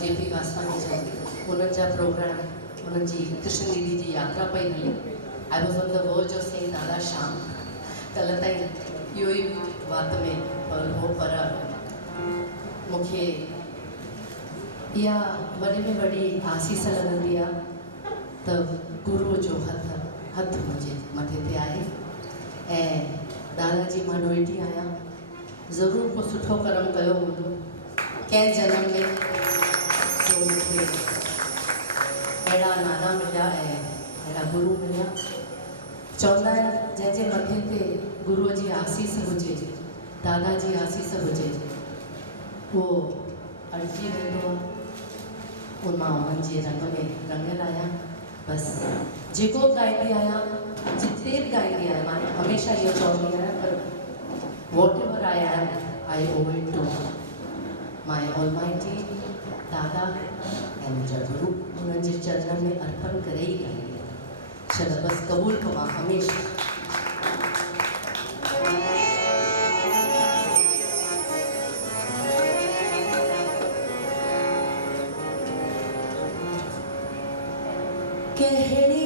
JP Vaswani जा उन्हनि जा प्रोग्राम उन्हनि जी कृष्ण दीदी जी यात्रा पई हले। I was on the verge of saying दादा शाम कल्ह ताईं इहो ई वात में हो, पर मूंखे इहा वॾे में वॾी आसीस लॻंदी आहे त गुरुअ जो हथ मुंहिंजे मथे ते आहे ऐं दादाजी मां ॾोहिटी आहियां, ज़रूरु को सुठो कर्म कयो हूंदो कंहिं जन्म में जो मूंखे अहिड़ा नाना मिलिया ऐं अहिड़ा गुरु मिलिया। चवंदा आहिनि जंहिंजे मथे ते गुरुअ जी आसीस हुजे, दादा जी आसीस हुजे, उहो अड़िजी वेंदो आहे। उन मां उन्हनि जे रंग में रंगियल आहियां। बसि जेको ॻाईंदी आहियां, जिते बि ॻाईंदी आहियां, मां हमेशह इहो चवंदी आहियां पर whatever I am I owe it to my almighty दादा ऐं मुंहिंजा गुरु, उन्हनि जे चरणनि में अर्पण करे ई ॻाईंदी आहियां। छॾ बसि क़बूल कमां हमेशह। कहिड़ी